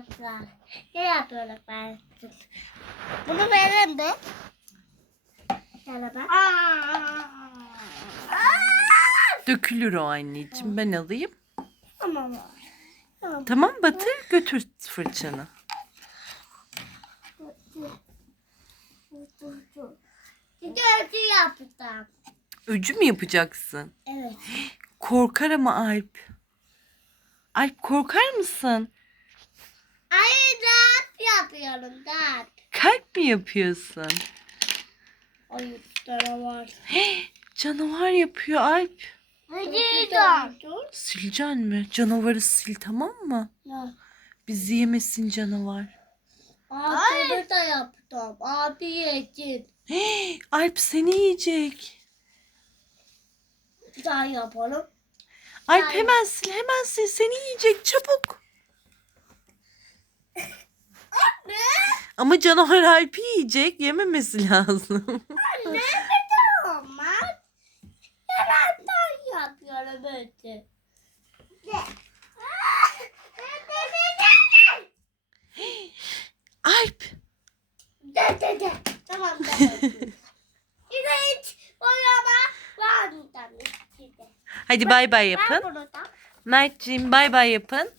arkadaşlar. Ne yapıyorum ben? Bunu verin de. Ben. Dökülür o anneciğim. Ben alayım. Tamam. Tamam. Tamam batır götür fırçanı. Dördü yaptım. Öcü mü yapacaksın? Evet. Korkar ama Alp. Alp korkar mısın? Ay dert yapıyorum dert. Kalp mi yapıyorsun? Ay tane var. Canavar yapıyor Alp. Hadi dert. Sileceksin mi? Canavarı sil tamam mı? Bizi yemesin canavar. Abi da yaptım. Abi yedim. Alp seni yiyecek. Bir daha yapalım. Alp hemen sil hemen sil seni yiyecek çabuk. Ne? Ama canavar Alp'i yiyecek yememesi lazım. Ne bir olmaz. Yalandan yapıyorum böyle. Alp De de de. Tamam tamam. Tabii. hadi bay bay yapın. Mert'ciğim bay bay yapın.